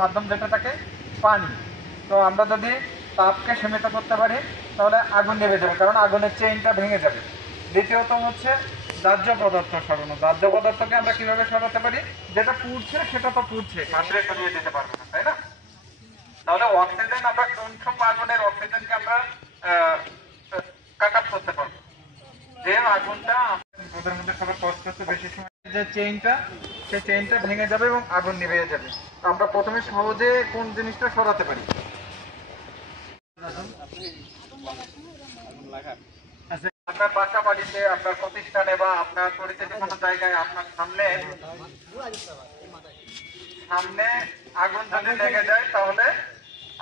মাধ্যম যেটা থাকে পানি। তো আমরা যদি তাপকে সীমিত করতে পারি তাহলে আগুন নেভে যাবে, কারণ আগুনের চেইনটা ভেঙে যাবে। দ্বিতীয়ত হচ্ছে দাহ্য পদার্থ সরানো। দাহ্য পদার্থকে আমরা কিভাবে সরাতে পারি? যেটা পুড়ছে সেটা তো পুড়ছে, পাশে সরিয়ে দিতে পারবো না, তাই না? তাহলে অক্সিজেন আমরা কোন সব কার্বনের অক্সিজেনকে আমরা কাট আপ করতে পারবো। যে আগুনটা ওদের মধ্যে সবার কষ্ট হচ্ছে বেশি সময়, যে চেইনটা, সেই চেইনটা ভেঙে যাবে এবং আগুন নিভে যাবে। আমরা প্রথমে সহজে কোন জিনিসটা সরাতে পারি? আচ্ছা, আপনার বাসা বাড়িতে, আপনার প্রতিষ্ঠানে বা আপনার পরিচিত কোনো জায়গায় আপনার সামনে আগুন যদি লেগে যায় তাহলে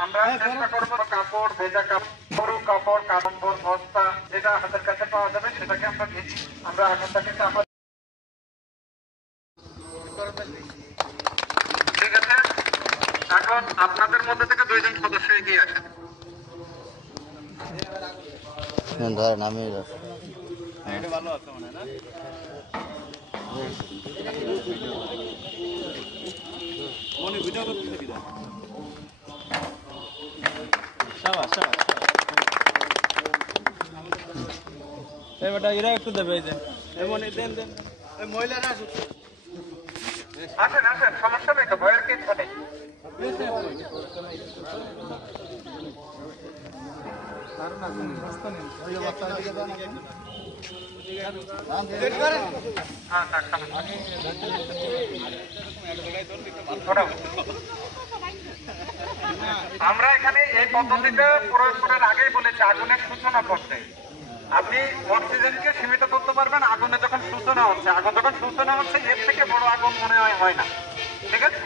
আমরা চেষ্টা করবো কাপড়, ভেজা কাপড়, সরু কাপড়, কম্বল, বস্তা যেটা হাতের কাছে পাওয়া যাবে সেটাকে আমরা ভিজি, আমরা আগুনটাকে চাপা। ঠিক আছে, এখন আপনাদের মধ্যে থেকে 2 জন সদস্য এগিয়ে আসেন। ধরেন আমি এটা ভালো আছে মনে হয় না? মনে ভিডিও করতেছে কিনা? শাবাশ শাবাশ। এই বেটা এরা একটু দেবে, এই যে এমন দেন দেন, এই মহিলারা আসুন। আসেন আসেন, সমস্যা নেই তো, ভয়ের কিছু নেই। আমরা এখানে এই পদ্ধতিটা প্রয়োগ করার আগেই বলেছি আগুনের সূচনা করতে। আপনি অক্সিজেনকে সীমিত করতে পারবেন আগুনে যখন সূচনা হচ্ছে। আগুন যখন সূচনা হচ্ছে এর থেকে বড় আগুন মনে হয় না, ঠিক আছে?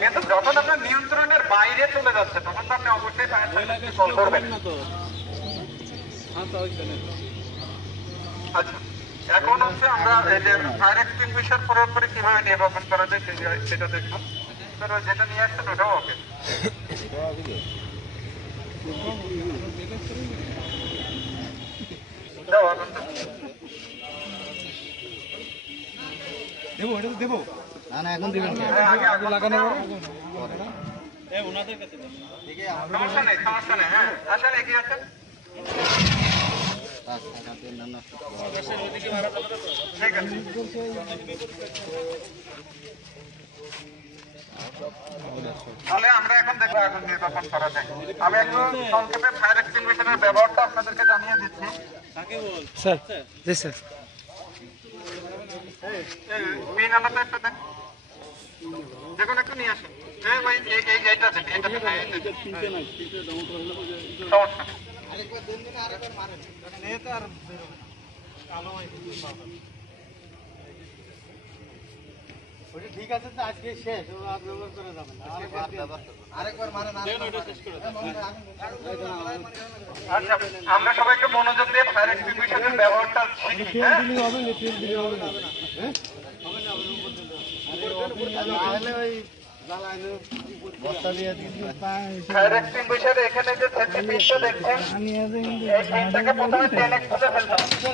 কিন্তু যখন আপনার নিয়ন্ত্রণের বাইরে চলে যাচ্ছে তখন তো আপনি অবশ্যই কল করবেন। আচ্ছা, এখন হচ্ছে আমরা এই যে ফায়ার এক্সটিংগুইশার প্রয়োগ করে কিভাবে নির্বাপন করা যায় সেটা দেখবো। যেটা নিয়ে আসছেন ওটাও ওকে। দেবো এটা দেবো না এখন দিবেন লাগানো সমস্যা নেই, সমস্যা নেই। হ্যাঁ আসেন, এগিয়ে আসেন। ঠিক আছে, তাহলে আমরা এখন দেখবো আগুন নির্বাপন করা যায়। আমি একটু সংক্ষেপে ফায়ার এক্সটিংগুইশারের ব্যবহারটা আপনাদেরকে জানিয়ে দিচ্ছি। স্যার জি স্যার। পিন আনাতে একটা দেন, দেখুন একটু নিয়ে আসুন। ভাই এইটা দেন, এটা সমস্যা ঠিক আছে, তো আজকে শেষ, আর ব্যবহার করে যাবেন না, আরেকবার মারেন। আচ্ছা, আমরা সবাই একটু মনোযোগ দিয়ে ফায়ার এক্সটিংগুইশারের ব্যবহারটা শিখি। ফায়ার এক্সটিংগুইশার এখানে যে সেফটি পিনটা দেখছেন, এই পিনটাকে প্রথমে টেনে খুলে ফেলতে হবে।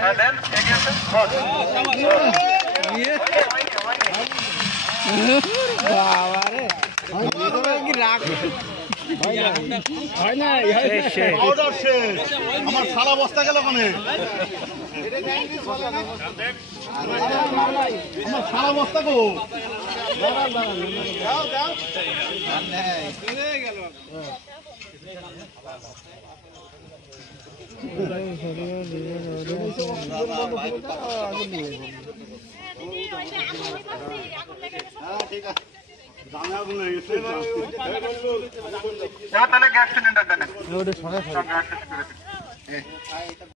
হ্যাঁ দেন, এগিয়ে আসেন। আমার সারা বস্তা গেল ওখানে, আমার সারা বস্তা গো ঠিক আছে। তাহলে গ্যাস সিলিন্ডার দেন।